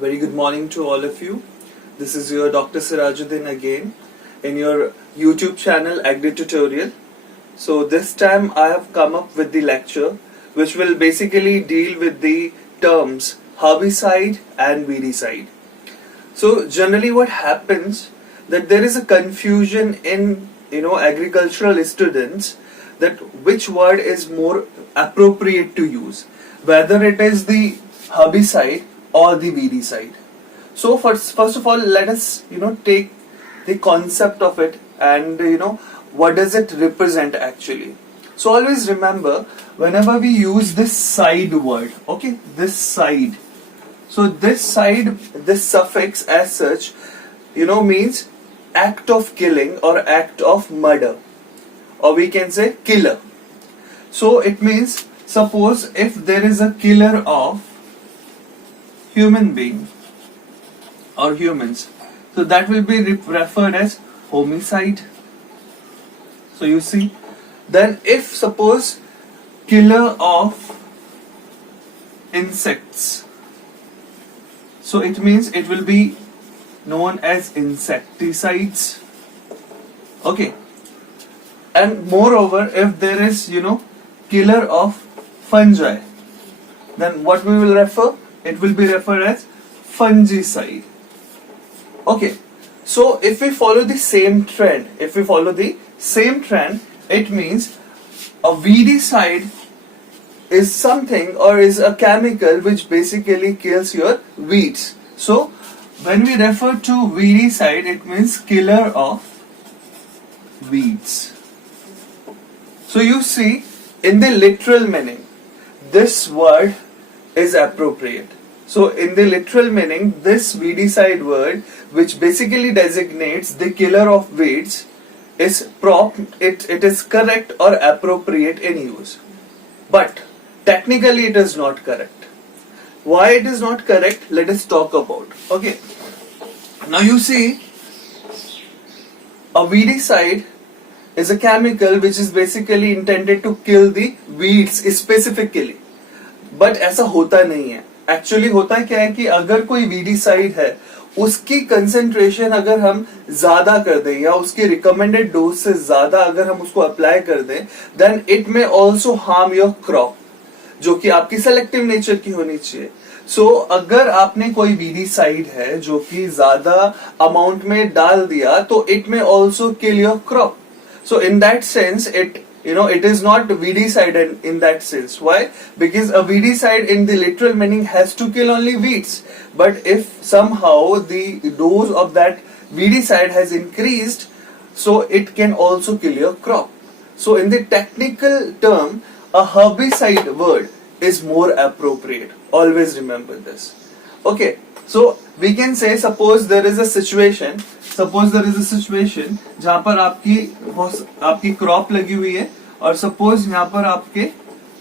Very good morning to all of you. This is your Dr. Sirajuddin again in your YouTube channel Agri Tutorial. So this time I have come up with the lecture which will basically deal with the terms herbicide and weedicide. So generally what happens that there is a confusion in agricultural students that which word is more appropriate to use, whether it is the herbicide or the weedicide. So first of all, let us take the concept of it and what does it represent actually. So always remember whenever we use this side word, okay, this side. So this side, this suffix as such, means act of killing or act of murder, or we can say killer. So it means, suppose if there is a killer of human being or humans, so that will be referred as homicide. So you see, then if suppose killer of insects, so it means it will be known as insecticides. Okay. And moreover, if there is killer of fungi, then what we will refer? It will be referred as fungicide. Okay. So if we follow the same trend, it means a weedicide is something or is a chemical which basically kills your weeds. So when we refer to weedicide, it means killer of weeds. So you see, in the literal meaning, this word is appropriate. So in the literal meaning, this weedicide word, which basically designates the killer of weeds, is it is correct or appropriate in use. But technically it is not correct. Why it is not correct? Let us talk about. Okay. Now you see, a weedicide is a chemical which is basically intended to kill the weeds specifically. But ऐसा होता नहीं है. Actually होता क्या है कि अगर कोई weedicide है, उसकी concentration अगर हम ज़्यादा कर दें या उसकी recommended dose से ज़्यादा अगर हम उसको apply कर दें, then it may also harm your crop, जो कि आपकी selective nature की होनी चाहिए. So अगर आपने कोई weedicide है जो कि ज़्यादा amount में डाल दिया, तो it may also kill your crop. So in that sense, it is not weedicide in that sense. Why? Because a weedicide in the literal meaning has to kill only weeds. But if somehow the dose of that weedicide has increased, so it can also kill your crop. So in the technical term, a herbicide word is more appropriate. Always remember this. Okay. So we can say, suppose there is a situation जहाँ पर आपकी crop लगी हुई है और suppose यहाँ पर आपके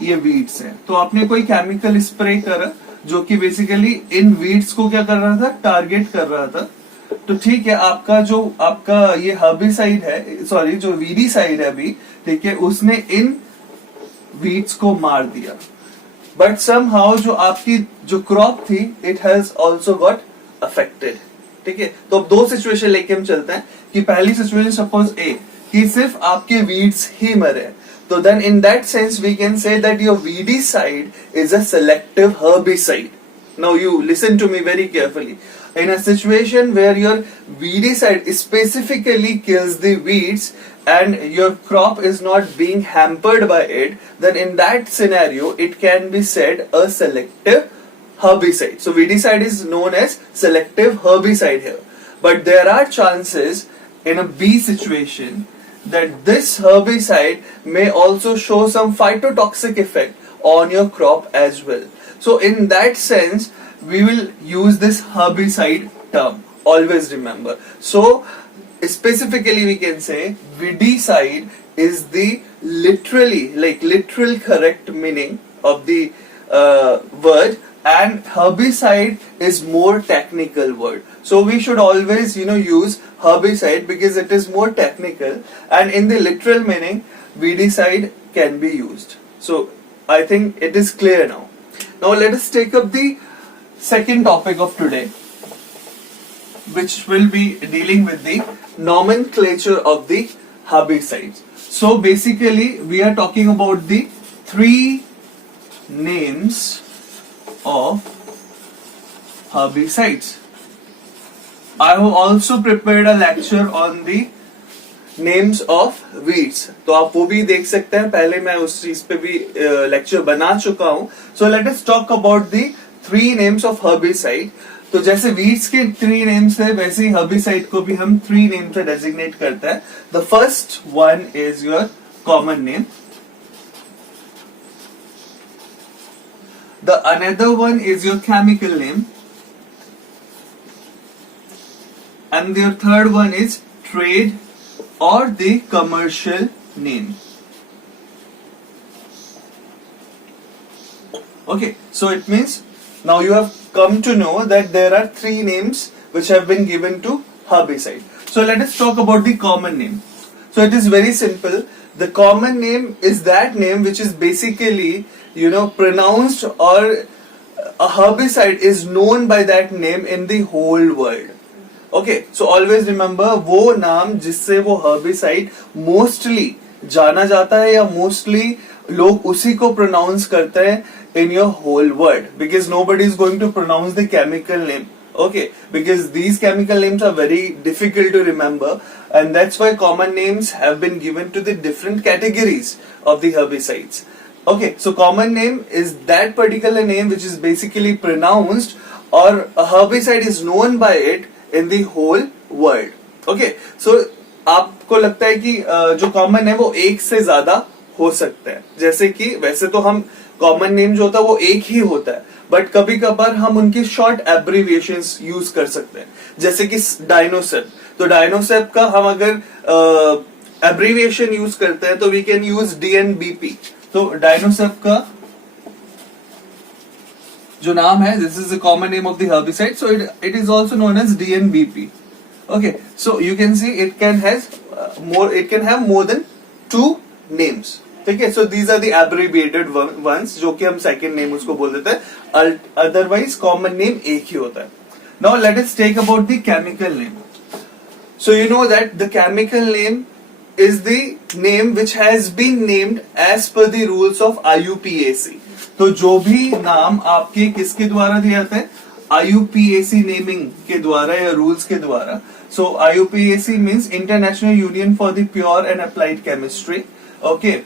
ये वीड्स हैं, तो आपने कोई केमिकल स्प्रे करा जो कि बेसिकली इन वीड्स को क्या कर रहा था, टारगेट कर रहा था. तो ठीक है, आपका ये हर्बिसाइड है, सॉरी जो वीडीसाइड है अभी, ठीक है, उसने इन वीड्स को मार दिया. बट समहाउ जो आपकी जो क्रॉप थी, it has also got affected. ठीक है, तो अब दो सिचुएशन लेके हम चलते हैं कि पहली सिचुएशन सपोज ए कि सिर्फ आपके वीड्स ही मरे, तो then in that sense we can say that your weedicide is a selective herbicide. Now you listen to me very carefully. In a situation where your weedicide specifically kills the weeds and your crop is not being hampered by it, then in that scenario it can be said a selective herbicide. So weedicide is known as selective herbicide here. But there are chances in a B situation that this herbicide may also show some phytotoxic effect on your crop as well. So in that sense, we will use this herbicide term. Always remember. So specifically we can say weedicide is the literal correct meaning of the word, and herbicide is more technical word. So we should always use herbicide because it is more technical, and in the literal meaning weedicide can be used. So I think it is clear now. Now let us take up the second topic of today, which will be dealing with the nomenclature of the herbicides. So basically we are talking about the three names of herbicides. I have also prepared a lecture on the names of weeds, तो आप वो भी देख सकते हैं, पहले मैं उस चीज पे भी लेक्चर बना चुका हूं. So let us talk about the three names of herbicide. तो जैसे वीड्स के थ्री नेम्स है, वैसे ही हर्बिसाइड को भी हम थ्री नेम से डेजिग्नेट करते हैं. The first one is your common name, the another one is your chemical name, and your third one is trade or the commercial name. Okay, so it means now you have come to know that there are three names which have been given to herbicide. So let us talk about the common name. So it is very simple. The common name is that name which is basically, pronounced, or a herbicide is known by that name in the whole world. Okay, so always remember वो नाम जिससे वो herbicide mostly जाना जाता है या mostly लोग उसी को प्रोनाउंस करते हैं in your whole world, because nobody is going to pronounce the chemical name. Okay, because these chemical names are very difficult to remember, and that's why common names have been given to the different categories of the herbicides. Okay, so common name is that particular name which is basically pronounced, or a herbicide is known by it in the whole world. Okay, so आपको लगता है कि जो common है वो एक से ज्यादा हो सकते हैं, जैसे कि वैसे तो हम कॉमन नेम जो होता है वो एक ही होता है, बट कभी कभार हम उनकी शॉर्ट एब्रीविएशंस यूज कर सकते हैं, जैसे कि डायनोसेप. तो डायनोसेप का हम अगर एब्रीविएशन यूज करते हैं तो वी कैन यूज DNBP. तो डायनोसेप का जो नाम है, this is the common name of the herbicide, so it is also known as DNBP. Okay, so you can see it can have more than 2 names. ठीक है, so these are the abbreviated ones, जो कि हम second name उसको बोल देते हैं. Otherwise common name एक ही होता है. Now let us take about the chemical name. So you know that the chemical name is the name which has been named as per the rules of IUPAC. तो जो भी नाम आपके किसके द्वारा दिए जाते हैं, IUPAC नेमिंग के द्वारा या रूल्स के द्वारा. So IUPAC means international union for the pure and applied chemistry. Okay,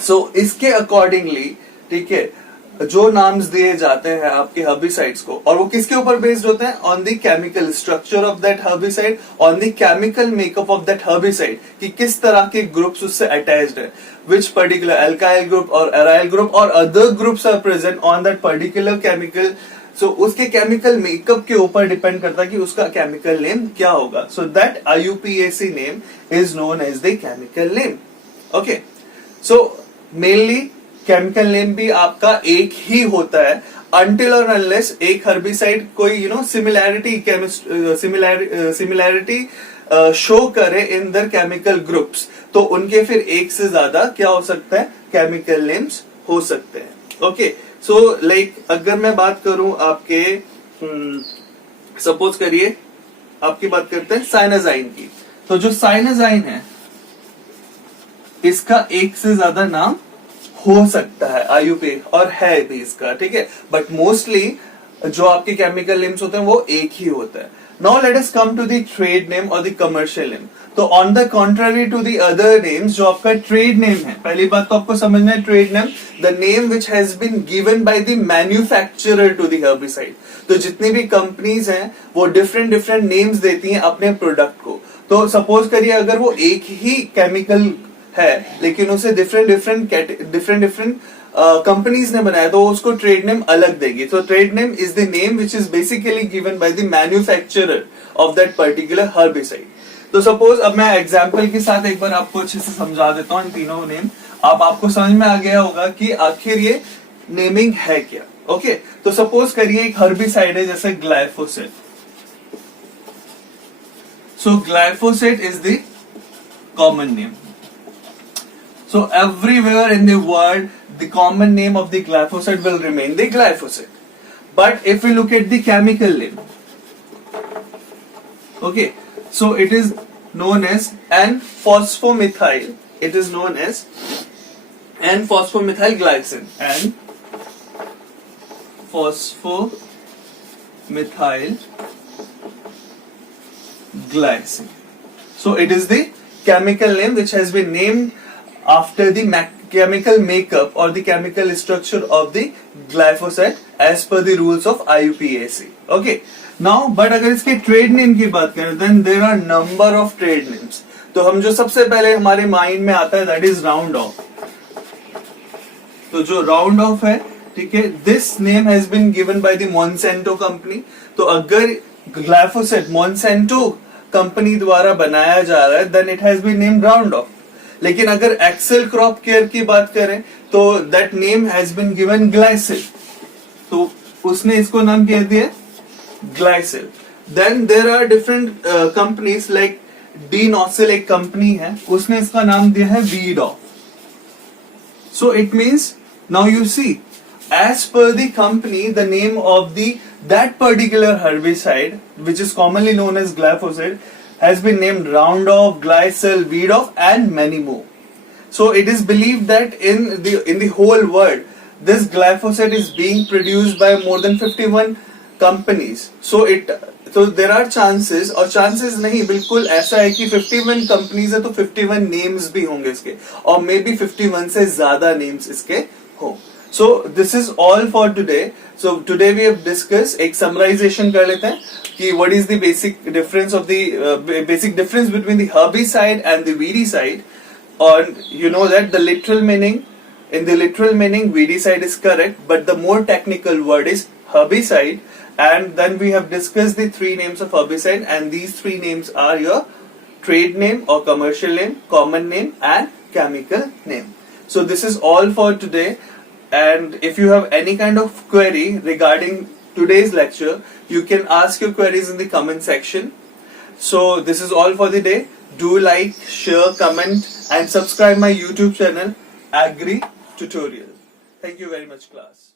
so इसके अकॉर्डिंगली, ठीक है, जो नाम्स दिए जाते हैं आपके हर्बिसाइड्स को, और वो किसके ऊपर बेस्ड होते हैं, on the chemical structure of that herbicide, on the chemical makeup of that herbicide, कि किस तरह के ग्रुप्स उससे अटैच्ड है, विच पर्टिकुलर अल्काइल ग्रुप और एराइल ग्रुप और other groups are present on that particular chemical. So उसके chemical makeup के ऊपर डिपेंड करता है कि उसका केमिकल नेम क्या होगा. So that IUPAC name is known as the chemical name. Okay, so mainly chemical name भी आपका एक ही होता है अनटिल और अनलेस एक हर्बिसाइड कोई सिमिलैरिटी शो करे इन दर केमिकल ग्रुप्स, तो उनके फिर एक से ज्यादा क्या हो सकता है, केमिकल नेम्स हो सकते हैं. ओके, सो लाइक अगर मैं बात करूं आपके, सपोज करिए आपकी बात करते हैं साइनाजाइन की. तो जो साइनाजाइन है इसका एक से ज्यादा नाम हो सकता है IUPAC, और है भी इसका, ठीक है, बट मोस्टली जो आपके केमिकल नेम्स होते हैं वो एक ही होता है. Now let us come to the trade name और द कमर्शियल नेम. तो on the contrary to the other names, जो आपका ट्रेड नेम है, पहली बात तो आपको समझना है, trade name the name which has been given by the manufacturer to the herbicide. तो जितनी भी कंपनीज हैं वो डिफरेंट नेम्स देती हैं अपने प्रोडक्ट को. तो सपोज करिए अगर वो एक ही केमिकल है लेकिन उसे डिफरेंट कंपनीज ने बनाया, तो उसको ट्रेड नेम अलग देगी. तो trade name is the name which is basically given by the manufacturer of that particular herbicide. तो सपोज अब मैं एग्जांपल के साथ एक बार आपको अच्छे से समझा देता हूँ इन तीनों नेम. अब आपको समझ में आ गया होगा कि आखिर ये नेमिंग है क्या. ओके, तो सपोज करिए एक हर्बिसाइड है जैसे glyphosate. So glyphosate is the common name. So everywhere in the world, the common name of the glyphosate will remain the glyphosate. But if we look at the chemical name, okay, so it is known as N-phosphomethyl. It is known as N-phosphomethyl glycine. N-phosphomethyl glycine. So it is the chemical name which has been named after the chemical makeup or the chemical structure of the glyphosate as per the rules of IUPAC. Okay. Now, but अगर इसके trade name की बात करें, then there are number of trade names. तो हम जो सबसे पहले हमारे माइंड में आता है that is राउंड ऑफ. तो जो राउंड ऑफ है, ठीक है, this name has been given by the Monsanto company. तो अगर ग्लाइफोसेट मॉन्सेंटो कंपनी द्वारा बनाया जा रहा है, then it has been named round off. लेकिन अगर एक्सेल क्रॉप केयर की बात करें तो that name has been given Glycel. तो उसने इसको नाम कह दिया Glycel. Then there are different companies like D Nocil एक कंपनी है, उसने इसका नाम दिया है Weedoff. So it means now you see as per the company the name of that particular herbicide which is commonly known as glyphosate has been named Roundoff, Glycil, Weedoff and many more. So it is believed that in the whole world this glyphosate is being produced by more than 51 companies. So there are chances, और chances नहीं बिल्कुल ऐसा है कि 51 companies है तो 51 names भी होंगे इसके, और मे बी 51 से ज्यादा names इसके हो. So this is all for today. So today we have discussed, एक summarization कर लेते हैं कि what is the basic difference of the basic difference between the herbicide and the weedicide. Or you know that the literal meaning, in the literal meaning weedicide is correct, but the more technical word is herbicide. And then we have discussed the three names of herbicide, and these three names are your trade name or commercial name, common name and chemical name. So this is all for today. And if you have any kind of query regarding today's lecture, you can ask your queries in the comment section. So this is all for the day. Do like, share, comment and subscribe my YouTube channel Agri Tutorial. Thank you very much, class.